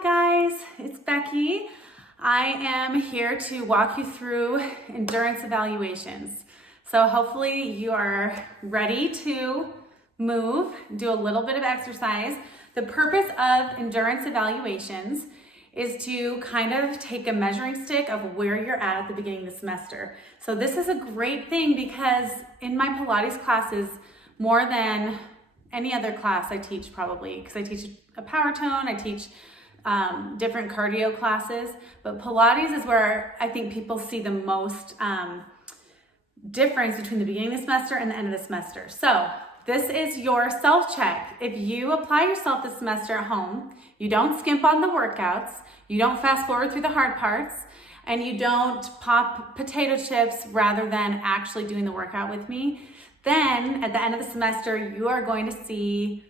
Hi guys, it's Becky. I am here to walk you through endurance evaluations. So hopefully you are ready to move, do a little bit of exercise. The purpose of endurance evaluations is to kind of take a measuring stick of where you're at the beginning of the semester. So this is a great thing because in my Pilates classes, more than any other class I teach probably, because I teach a power tone, I teach different cardio classes, but Pilates is where I think people see the most difference between the beginning of the semester and the end of the semester. So this is your self-check. If you apply yourself this semester at home, you don't skimp on the workouts, you don't fast forward through the hard parts, and you don't pop potato chips rather than actually doing the workout with me, then at the end of the semester, you are going to see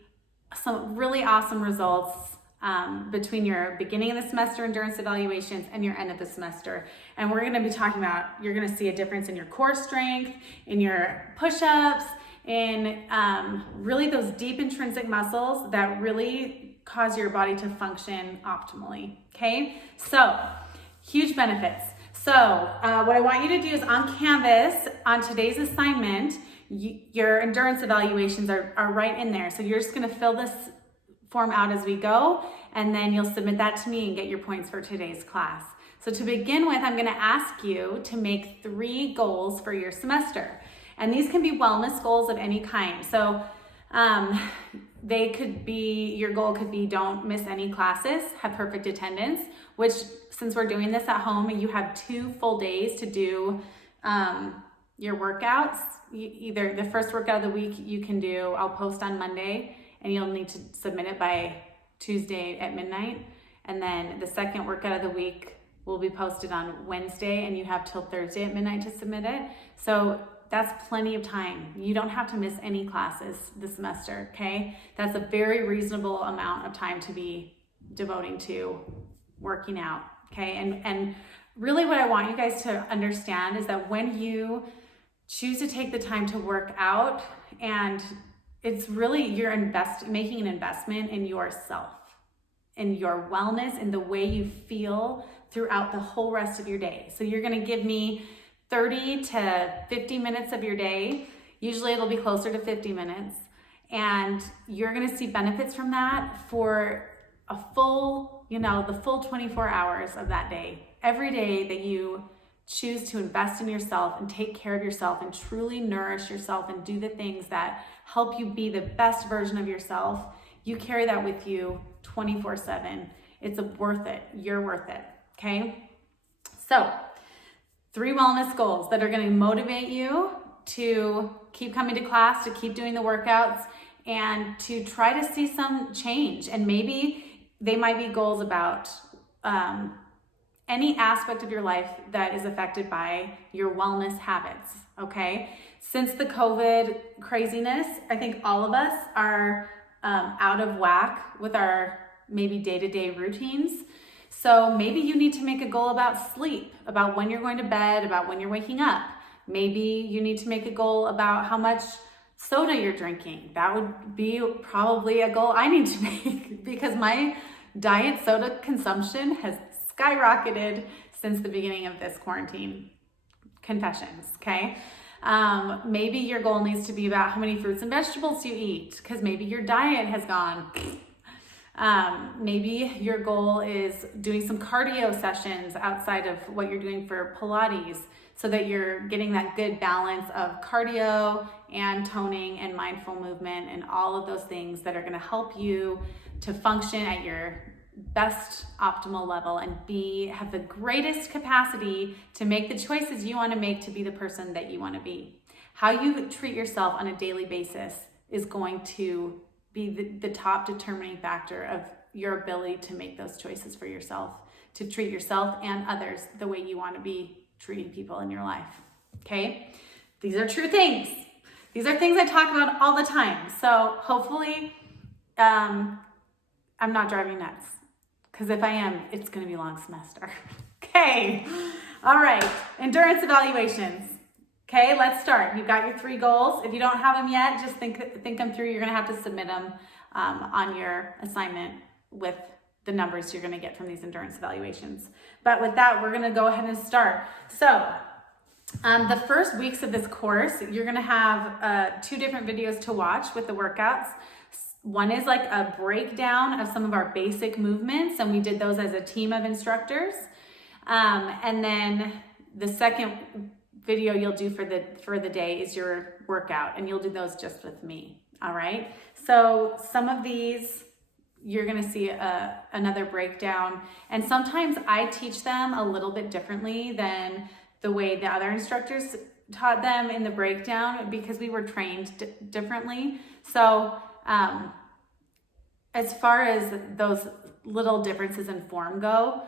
some really awesome results between your beginning of the semester endurance evaluations and your end of the semester. And we're gonna be talking about, you're gonna see a difference in your core strength, in your push-ups, in really those deep intrinsic muscles that really cause your body to function optimally, okay? So, huge benefits. So, what I want you to do is on Canvas, on today's assignment, your endurance evaluations are right in there. So you're just gonna fill this form out as we go, and then you'll submit that to me and get your points for today's class. So to begin with, I'm gonna ask you to make 3 goals for your semester. And these can be wellness goals of any kind. So they could be, your goal could be don't miss any classes, have perfect attendance, which since we're doing this at home and you have 2 full days to do your workouts, either the first workout of the week you can do, I'll post on Monday and you'll need to submit it by Tuesday at midnight. And then the second workout of the week will be posted on Wednesday and you have till Thursday at midnight to submit it. So that's plenty of time. You don't have to miss any classes this semester, okay? That's a very reasonable amount of time to be devoting to working out, okay? And really what I want you guys to understand is that when you choose to take the time to work out, and it's really, you're making an investment in yourself, in your wellness, in the way you feel throughout the whole rest of your day. So you're gonna give me 30 to 50 minutes of your day. Usually it'll be closer to 50 minutes. And you're gonna see benefits from that for a full, the full 24 hours of that day. Every day that you choose to invest in yourself and take care of yourself and truly nourish yourself and do the things that help you be the best version of yourself, you carry that with you 24/7. It's worth it. You're worth it, okay? So, 3 wellness goals that are gonna motivate you to keep coming to class, to keep doing the workouts, and to try to see some change. And maybe they might be goals about any aspect of your life that is affected by your wellness habits, okay? Since the COVID craziness, I think all of us are out of whack with our maybe day-to-day routines. So maybe you need to make a goal about sleep, about when you're going to bed, about when you're waking up. Maybe you need to make a goal about how much soda you're drinking. That would be probably a goal I need to make because my diet soda consumption has skyrocketed since the beginning of this quarantine. Confessions, okay? Maybe your goal needs to be about how many fruits and vegetables you eat because maybe your diet has gone. Maybe your goal is doing some cardio sessions outside of what you're doing for Pilates so that you're getting that good balance of cardio and toning and mindful movement and all of those things that are going to help you to function at your best optimal level and have the greatest capacity to make the choices you want to make to be the person that you want to be. How you treat yourself on a daily basis is going to be the top determining factor of your ability to make those choices for yourself, to treat yourself and others the way you want to be treating people in your life, okay? These are true things. These are things I talk about all the time. So hopefully I'm not driving nuts. Because if I am, it's going to be a long semester. Okay. All right. Endurance evaluations. Okay, let's start. You've got your 3 goals. If you don't have them yet, just think them through. You're going to have to submit them on your assignment with the numbers you're gonna get from these endurance evaluations. But with that, we're gonna go ahead and start. So the first weeks of this course, you're gonna have 2 different videos to watch with the workouts. One is like a breakdown of some of our basic movements, and we did those as a team of instructors. And then the second video you'll do for the day is your workout, and you'll do those just with me. All right. So some of these you're going to see another breakdown, and sometimes I teach them a little bit differently than the way the other instructors taught them in the breakdown, because we were trained differently. So as far as those little differences in form go,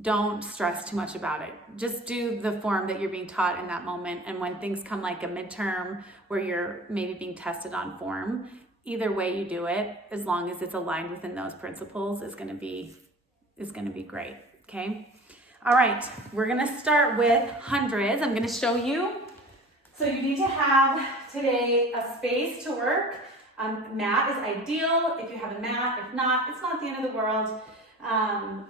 don't stress too much about it. Just do the form that you're being taught in that moment. And when things come like a midterm where you're maybe being tested on form, either way you do it, as long as it's aligned within those principles, is gonna be great, okay? All right, we're gonna start with hundreds. I'm gonna show you. So you need to have today a space to work. Mat is ideal if you have a mat. If not, it's not the end of the world.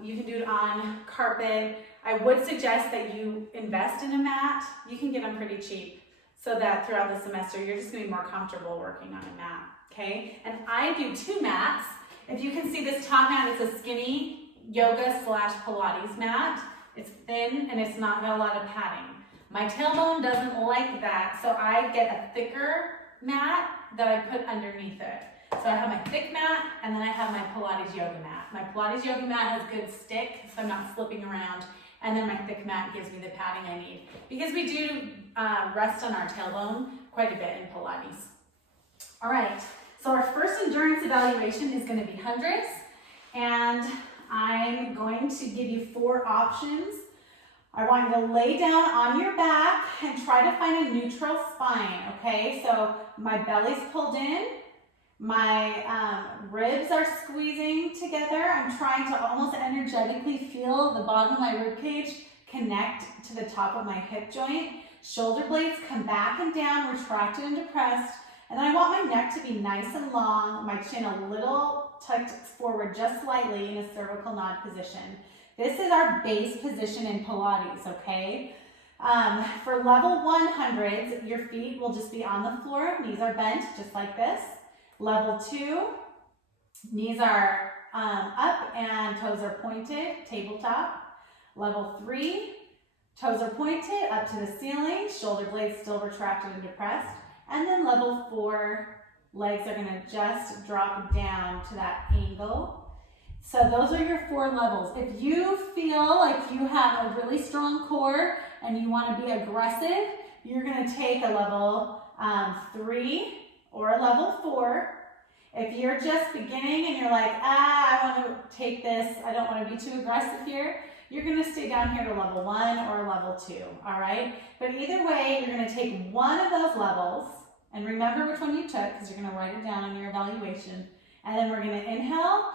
You can do it on carpet. I would suggest that you invest in a mat. You can get them pretty cheap, so that throughout the semester, you're just gonna be more comfortable working on a mat, okay? And I do 2 mats. If you can see this top mat, it's a skinny yoga / Pilates mat. It's thin and it's not got a lot of padding. My tailbone doesn't like that, so I get a thicker mat that I put underneath it. So I have my thick mat, and then I have my Pilates yoga mat. My Pilates yoga mat has good stick, so I'm not slipping around. And then my thick mat gives me the padding I need, because we do rest on our tailbone quite a bit in Pilates. All right, so our first endurance evaluation is going to be hundreds, and I'm going to give you 4 options. I want you to lay down on your back and try to find a neutral spine, okay? So my belly's pulled in, my ribs are squeezing together. I'm trying to almost energetically feel the bottom of my rib cage connect to the top of my hip joint. Shoulder blades come back and down, retracted and depressed. And then I want my neck to be nice and long, my chin a little tucked forward just slightly in a cervical nod position. This is our base position in Pilates, okay? For level 100s, your feet will just be on the floor, knees are bent, just like this. Level 2, knees are up and toes are pointed, tabletop. Level 3, toes are pointed up to the ceiling, shoulder blades still retracted and depressed. And then level 4, legs are gonna just drop down to that angle. So those are your 4 levels. If you feel like you have a really strong core and you want to be aggressive, you're going to take a level 3 or a level 4. If you're just beginning and you're like, I want to take this, I don't want to be too aggressive here, you're going to stay down here to level 1 or level 2, all right? But either way, you're going to take one of those levels, and remember which one you took, because you're going to write it down in your evaluation. And then we're going to inhale.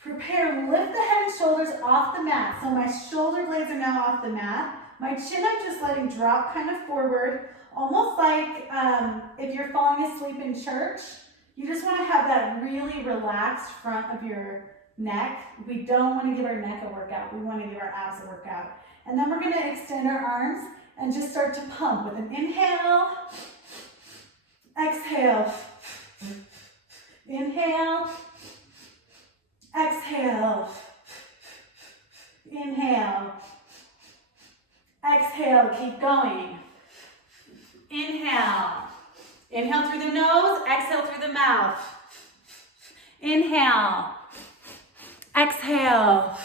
Prepare, lift the head and shoulders off the mat. So my shoulder blades are now off the mat. My chin I'm just letting drop kind of forward, almost like if you're falling asleep in church. You just want to have that really relaxed front of your neck. We don't want to give our neck a workout. We want to give our abs a workout. And then we're going to extend our arms and just start to pump with an inhale, exhale, inhale, exhale, inhale, exhale, keep going. Inhale, inhale through the nose, exhale through the mouth. Inhale, exhale,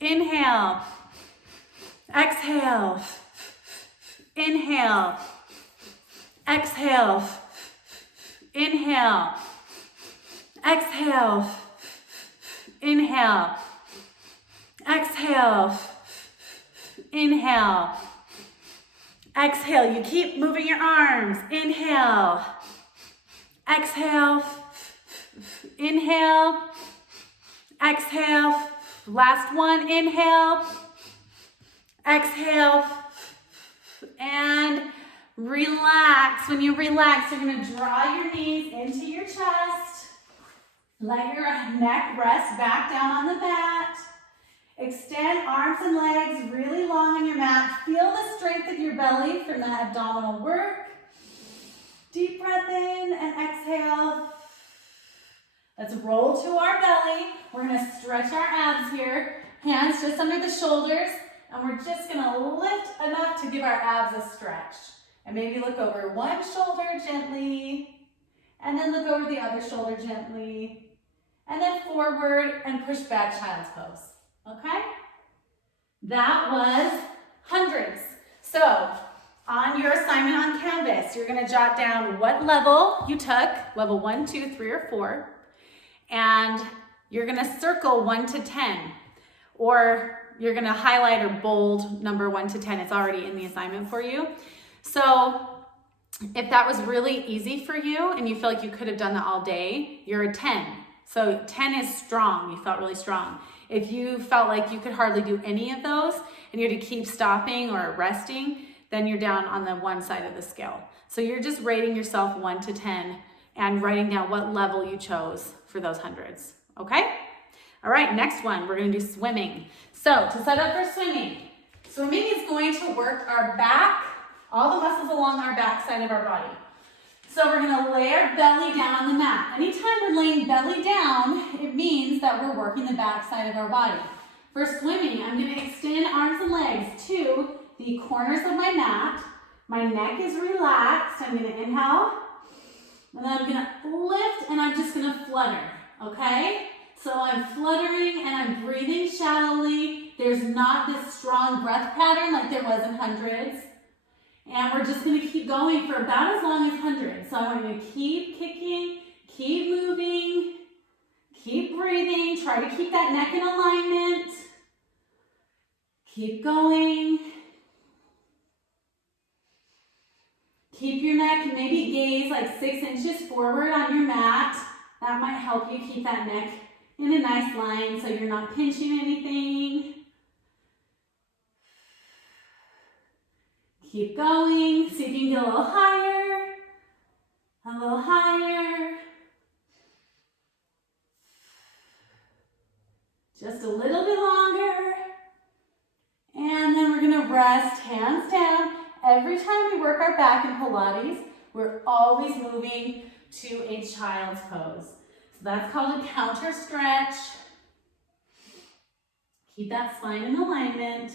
inhale, exhale, inhale, exhale, inhale, exhale, inhale, exhale, inhale, exhale. You keep moving your arms. Inhale, exhale, inhale, exhale. Last one, inhale, exhale, and relax. When you relax, you're gonna draw your knees into your chest. Let your neck rest back down on the mat. Extend arms and legs really long on your mat. Feel the strength of your belly from that abdominal work. Deep breath in and exhale. Let's roll to our belly. We're gonna stretch our abs here. Hands just under the shoulders. And we're just gonna lift enough to give our abs a stretch. And maybe look over one shoulder gently. And then look over the other shoulder gently. And then forward and push back child's pose. Okay? That was hundreds. So, on your assignment on Canvas, you're gonna jot down what level you took, level 1, 2, 3, or 4, and you're gonna circle 1 to 10, or you're gonna highlight or bold number 1 to 10. It's already in the assignment for you. So, if that was really easy for you and you feel like you could have done that all day, you're a 10. So 10 is strong, you felt really strong. If you felt like you could hardly do any of those and you had to keep stopping or resting, then you're down on the one side of the scale. So you're just rating yourself 1 to 10 and writing down what level you chose for those hundreds, okay? All right, next one, we're gonna do swimming. So to set up for swimming is going to work our back, all the muscles along our back side of our body. So we're gonna lay our belly down on the mat. Anytime we're laying belly down, it means that we're working the back side of our body. For swimming, I'm gonna extend arms and legs to the corners of my mat. My neck is relaxed. I'm gonna inhale, and then I'm gonna lift, and I'm just gonna flutter, okay? So I'm fluttering and I'm breathing shallowly. There's not this strong breath pattern like there was in hundreds. And we're just gonna keep going for about as long as hundreds. So I want you to keep kicking, keep moving, keep breathing. Try to keep that neck in alignment. Keep going. Keep your neck, maybe gaze like 6 inches forward on your mat. That might help you keep that neck in a nice line so you're not pinching anything. Keep going. See if you can get a little higher. A little higher. Just a little bit longer. And then we're gonna rest, hands down. Every time we work our back in Pilates, we're always moving to a child's pose. So that's called a counter stretch. Keep that spine in alignment.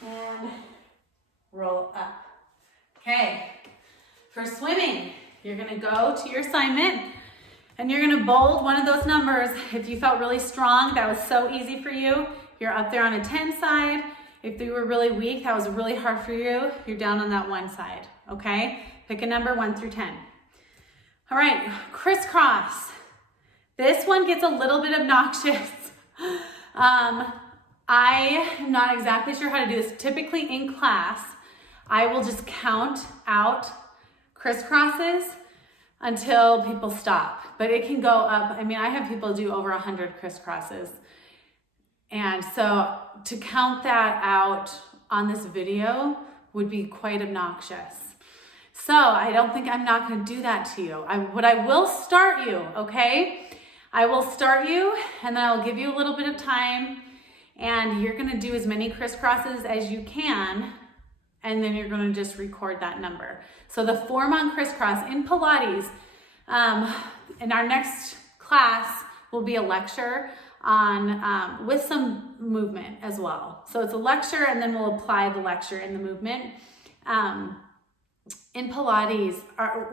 And roll up. Okay, for swimming, you're gonna go to your assignment and you're gonna bold one of those numbers. If you felt really strong, that was so easy for you, you're up there on a 10 side. If you were really weak, that was really hard for you, you're down on that one side, okay? Pick a number 1 through 10. All right, crisscross. This one gets a little bit obnoxious. I am not exactly sure how to do this. Typically in class, I will just count out crisscrosses until people stop. But it can go up. I mean, I have people do over 100 crisscrosses. And so to count that out on this video would be quite obnoxious. So I'm not gonna do that to you. But I will start you, okay? I will start you and then I'll give you a little bit of time and you're gonna do as many crisscrosses as you can, and then you're gonna just record that number. So the form on crisscross in Pilates, in our next class will be a lecture on with some movement as well. So it's a lecture and then we'll apply the lecture in the movement. In Pilates,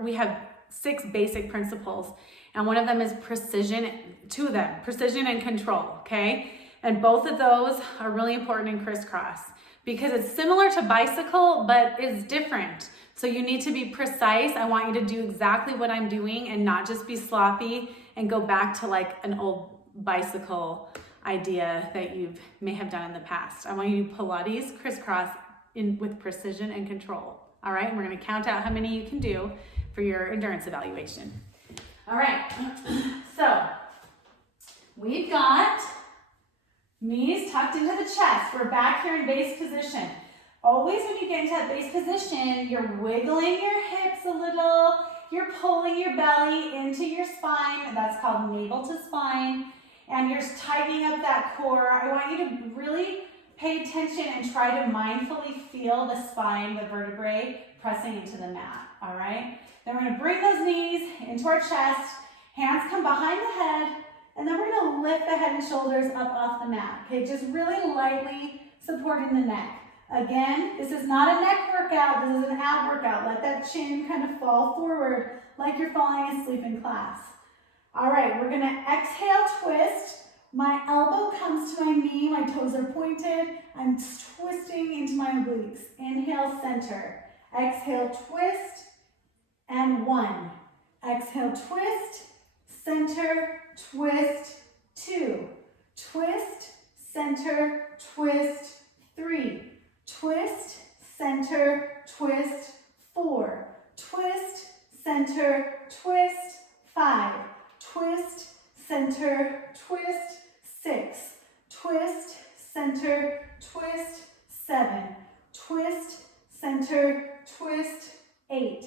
we have 6 basic principles, and one of them is precision, 2 of them, precision and control, okay? And both of those are really important in crisscross because it's similar to bicycle, but it's different. So you need to be precise. I want you to do exactly what I'm doing and not just be sloppy and go back to like an old bicycle idea that you may have done in the past. I want you to do Pilates crisscross with precision and control. All right, and we're gonna count out how many you can do for your endurance evaluation. All right, so we've got knees tucked into the chest. We're back here in base position. Always when you get into that base position, you're wiggling your hips a little, you're pulling your belly into your spine, that's called navel to spine, and you're tightening up that core. I want you to really pay attention and try to mindfully feel the spine, the vertebrae, pressing into the mat, all right? Then we're gonna bring those knees into our chest, hands come behind the head, and then we're gonna lift the head and shoulders up off the mat, okay? Just really lightly supporting the neck. Again, this is not a neck workout, this is an ab workout. Let that chin kind of fall forward like you're falling asleep in class. All right, we're gonna exhale, twist. My elbow comes to my knee, my toes are pointed. I'm twisting into my obliques. Inhale, center. Exhale, twist, and 1. Exhale, twist, center, twist, 2. Twist, center, twist, 3. Twist, center, twist, 4. Twist, center, twist, 5. Twist, center, twist, 6. Twist, center, twist, 7. Twist, center, twist, 8.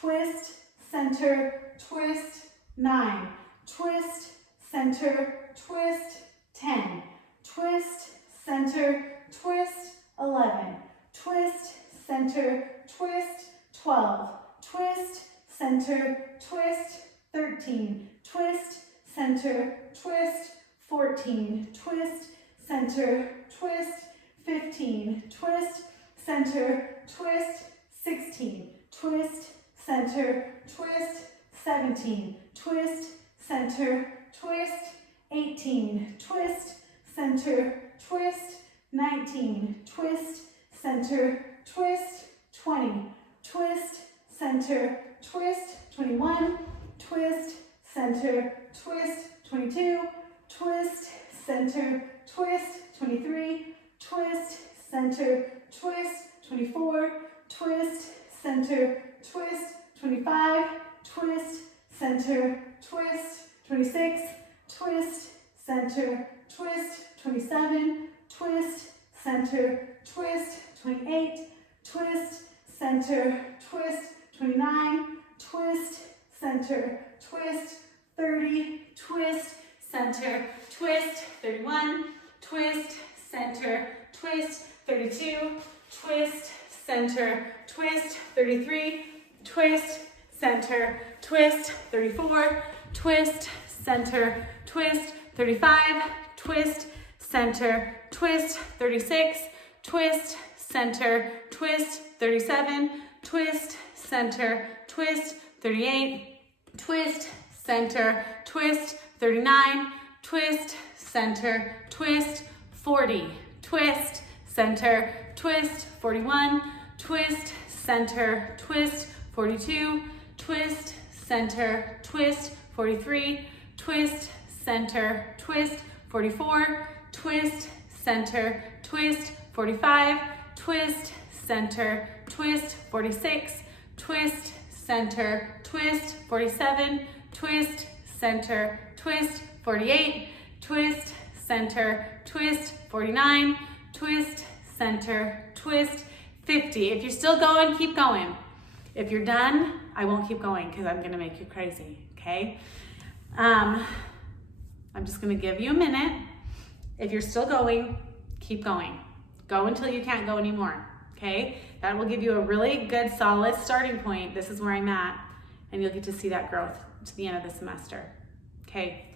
Twist, center, twist, 9. Twist, center, twist, 10. Twist, center, twist, 11. Twist, center, twist, 12. Twist, center, twist, 13. Twist, center, twist, 14. Twist, center, twist, 15. Twist, center, twist, 16. Twist, center, twist, 17. Twist, center, twist, 18. Twist, center, twist, 19. Twist, center, twist, 20. Twist, center, twist, 21. Twist, center, twist, 22. Twist, center, twist, 23. Twist, center, twist, 24. Twist, center, twist, 25. Twist, center, twist, 26. Twist, center, twist, 27. Twist, center, twist, 28. Twist, center, twist, 29. Twist, center, twist, 30. Twist, center, twist, 31. Twist, center, twist, 32. Twist, center, twist, 33. Twist, center, twist, 34. Twist, center, twist, 35. Twist, center, twist, 36. Twist, center, twist, 37. Twist, center, twist, 38. Twist, center, twist, 39. Twist, center, twist, 40. Twist, center, twist, 41. Twist, center, twist, 42. Twist, center, twist, 43. Twist, center, twist, 44. Twist, center, twist, 45. Twist, center, twist, 46. Twist, center, twist, 47. Twist, center, twist, 48. Twist, center, twist, 49. Twist, center, twist, 50. If you're still going, keep going. If you're done, I won't keep going because I'm gonna make you crazy, okay? I'm just gonna give you a minute. If you're still going, keep going. Go until you can't go anymore, okay? That will give you a really good, solid starting point. This is where I'm at, and you'll get to see that growth to the end of the semester, okay?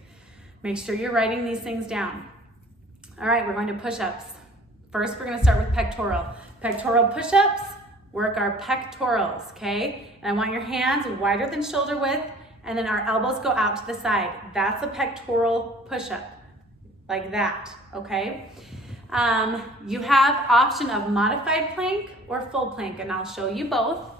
Make sure you're writing these things down. All right, we're going to push-ups. First, we're gonna start with pectoral. Pectoral push-ups, work our pectorals, okay? And I want your hands wider than shoulder width, and then our elbows go out to the side. That's a pectoral push-up, like that, okay? You have option of modified plank or full plank, and I'll show you both.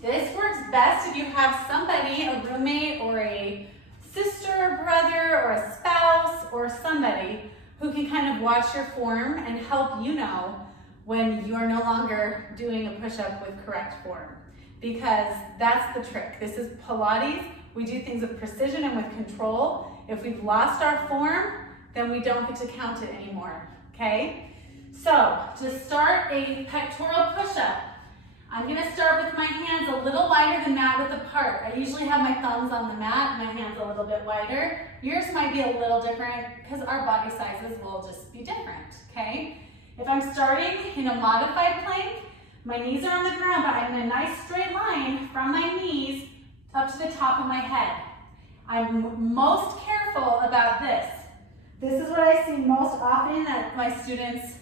This works best if you have somebody, a roommate or a sister, brother, or a spouse, or somebody who can kind of watch your form and help you know when you are no longer doing a push-up with correct form. Because that's the trick. This is Pilates. We do things with precision and with control. If we've lost our form, then we don't get to count it anymore, okay? So to start a pectoral push-up, I'm gonna start with my hands a little wider than mat width apart. I usually have my thumbs on the mat, my hands a little bit wider. Yours might be a little different because our body sizes will just be different, okay? If I'm starting in a modified plank, my knees are on the ground, but I'm in a nice straight line from my knees up to the top of my head. I'm most careful about this. This is what I see most often that my students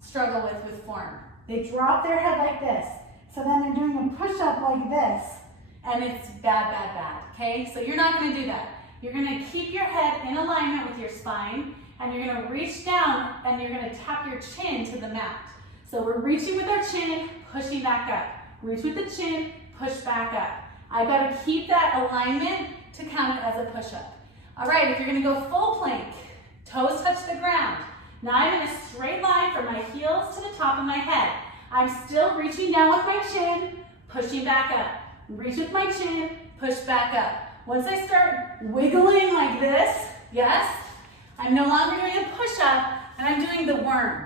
struggle with form. They drop their head like this. So then they're doing a push-up like this, and it's bad, bad, bad, okay? So you're not gonna do that. You're gonna keep your head in alignment with your spine, and you're gonna reach down, and you're gonna tap your chin to the mat. So we're reaching with our chin, pushing back up. Reach with the chin, push back up. I gotta keep that alignment to count it as a push-up. All right, if you're gonna go full plank, toes touch the ground. Now I'm in a straight line from my heels to the top of my head. I'm still reaching down with my chin, pushing back up. Reach with my chin, push back up. Once I start wiggling like this, yes, I'm no longer doing a push-up, and I'm doing the worm.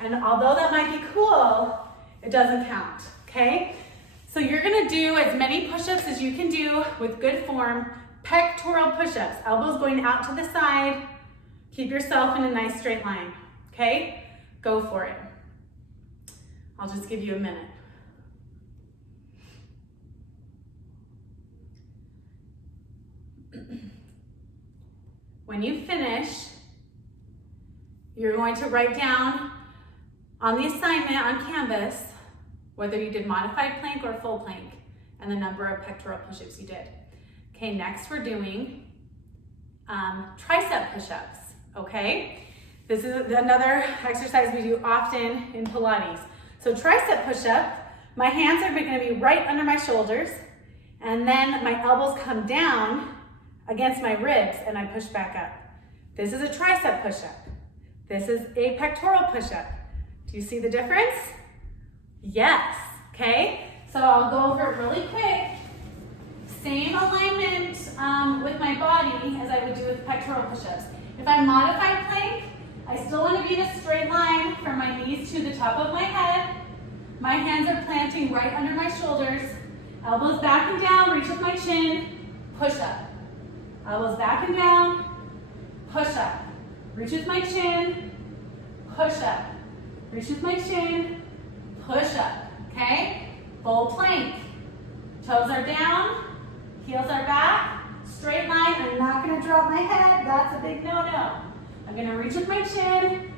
And although that might be cool, it doesn't count, okay? So you're gonna do as many push-ups as you can do with good form, pectoral push-ups, elbows going out to the side. Keep yourself in a nice straight line, okay? Go for it. I'll just give you a minute. When you finish, you're going to write down on the assignment on Canvas whether you did modified plank or full plank and the number of pectoral push-ups you did. Okay, next we're doing tricep push-ups, okay? This is another exercise we do often in Pilates. So tricep push-up, my hands are gonna be right under my shoulders, and then my elbows come down against my ribs and I push back up. This is a tricep push-up. This is a pectoral push-up. Do you see the difference? Yes, okay? So I'll go over it really quick. Same alignment with my body as I would do with pectoral push-ups. If I modified plank, I still want to be in a straight line from my knees to the top of my head. My hands are planting right under my shoulders. Elbows back and down, reach with my chin, push up. Elbows back and down, push up. Reach with my chin, push up. Reach with my chin, push up, okay? Full plank. Toes are down, heels are back, straight line. I'm not gonna drop my head, that's a big no-no. I'm gonna reach with my chin,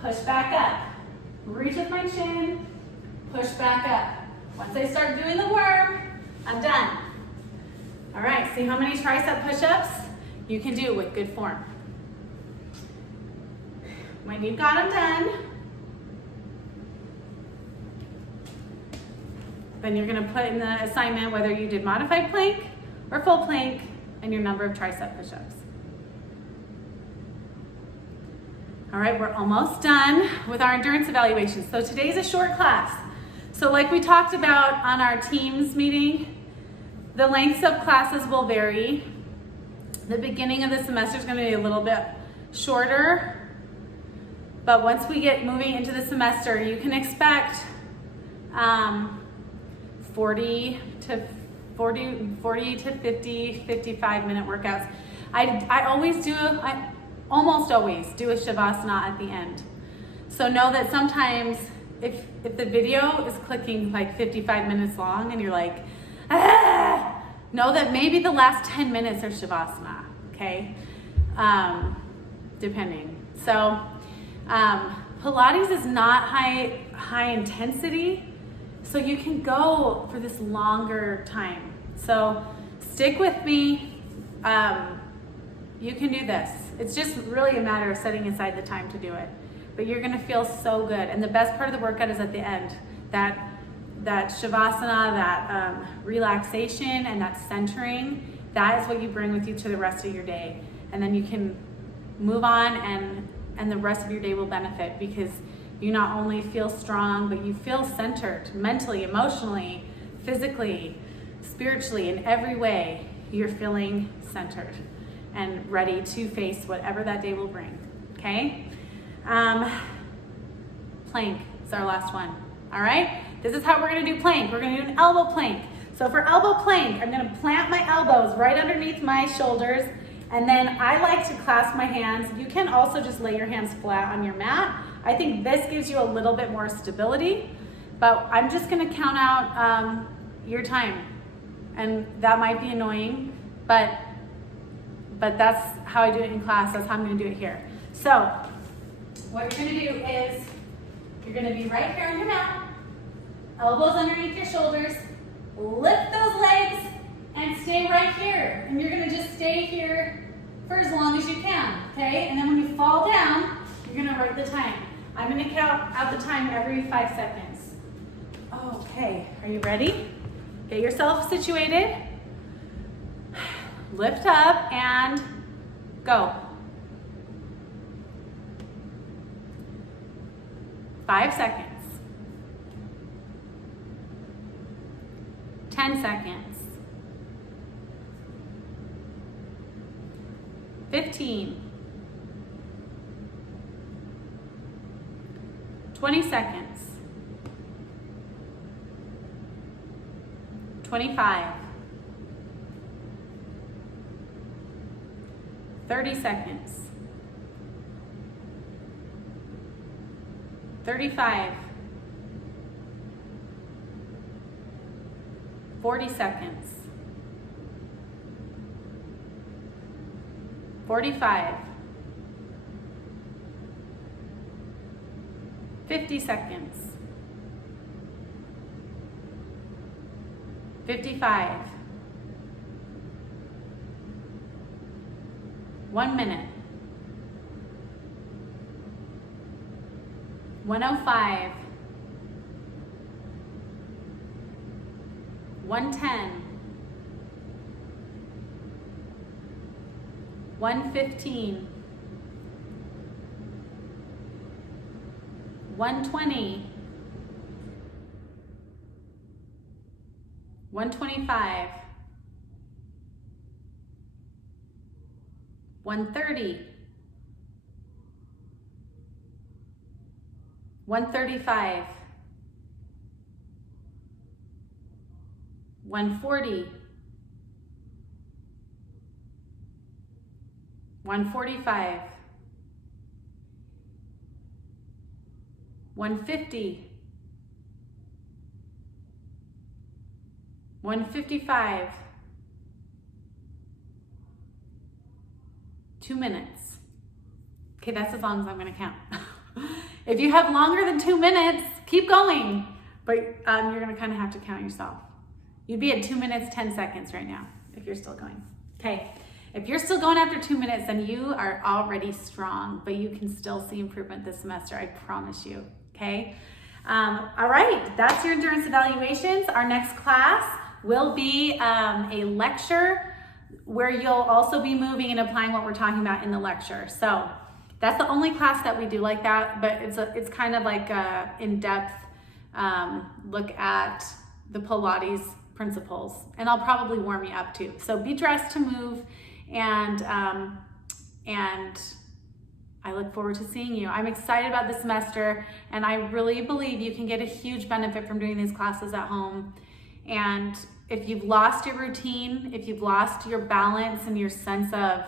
push back up. Reach with my chin, push back up. Once I start doing the worm, I'm done. All right, see how many tricep push-ups you can do with good form. When you've got them done, then you're gonna put in the assignment whether you did modified plank or full plank and your number of tricep push-ups. All right, we're almost done with our endurance evaluation. So today's a short class. So like we talked about on our teams meeting, the lengths of classes will vary. The beginning of the semester is going to be a little bit shorter, but once we get moving into the semester, you can expect 40 to 50, 55-minute workouts. I almost always do a Shavasana at the end. So know that sometimes if the video is clicking like 55 minutes long and you're like, ah, know that maybe the last 10 minutes are Shavasana, okay? Depending. So Pilates is not high intensity, so you can go for this longer time. So stick with me. You can do this. It's just really a matter of setting aside the time to do it. But you're gonna feel so good. And the best part of the workout is at the end. That Shavasana, that relaxation and that centering, that is what you bring with you to the rest of your day. And then you can move on and the rest of your day will benefit because you not only feel strong, but you feel centered mentally, emotionally, physically, spiritually, in every way. You're feeling centered and ready to face whatever that day will bring, okay? Plank is our last one. All right? This is how we're gonna do plank. We're gonna do an elbow plank. So for elbow plank, I'm gonna plant my elbows right underneath my shoulders, and then I like to clasp my hands. You can also just lay your hands flat on your mat. I think this gives you a little bit more stability, but I'm just gonna count out your time. And that might be annoying, but that's how I do it in class. That's how I'm gonna do it here. So what you're gonna do is you're gonna be right here on your mat, elbows underneath your shoulders, lift those legs and stay right here. And you're gonna just stay here for as long as you can, okay? And then when you fall down, you're gonna write the time. I'm gonna count out the time every 5 seconds. Okay, are you ready? Get yourself situated. Lift up and go. 5 seconds. 10 seconds. 15. 20 seconds. 25. 30 seconds. 35. 40 seconds. 45. 50 seconds. 55. 1 minute. 105. 110. 115. 120. 125. 130. 135. 140. 145. 150. 155. 2 minutes. Okay, that's as long as I'm gonna count. If you have longer than 2 minutes, keep going, but you're gonna kind of have to count yourself. You'd be at 2 minutes, 10 seconds right now if you're still going. Okay, if you're still going after 2 minutes, then you are already strong, but you can still see improvement this semester, I promise you, okay? All right, that's your endurance evaluations. Our next class will be a lecture where you'll also be moving and applying what we're talking about in the lecture. So that's the only class that we do like that, but it's kind of like a in-depth look at the Pilates principles, and I'll probably warm you up too. So be dressed to move, and I look forward to seeing you. I'm excited about this semester, and I really believe you can get a huge benefit from doing these classes at home. And if you've lost your routine, if you've lost your balance and your sense of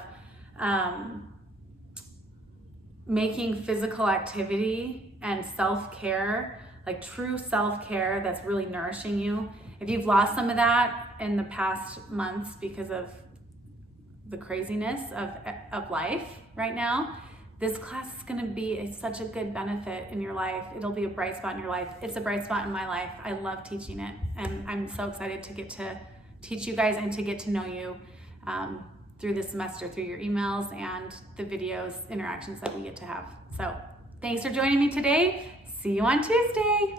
making physical activity and self-care, like true self-care that's really nourishing you, if you've lost some of that in the past months because of the craziness of life right now, this class is gonna be such a good benefit in your life. It'll be a bright spot in your life. It's a bright spot in my life. I love teaching it, and I'm so excited to get to teach you guys and to get to know you through this semester, through your emails and the videos, interactions that we get to have. So thanks for joining me today. See you on Tuesday.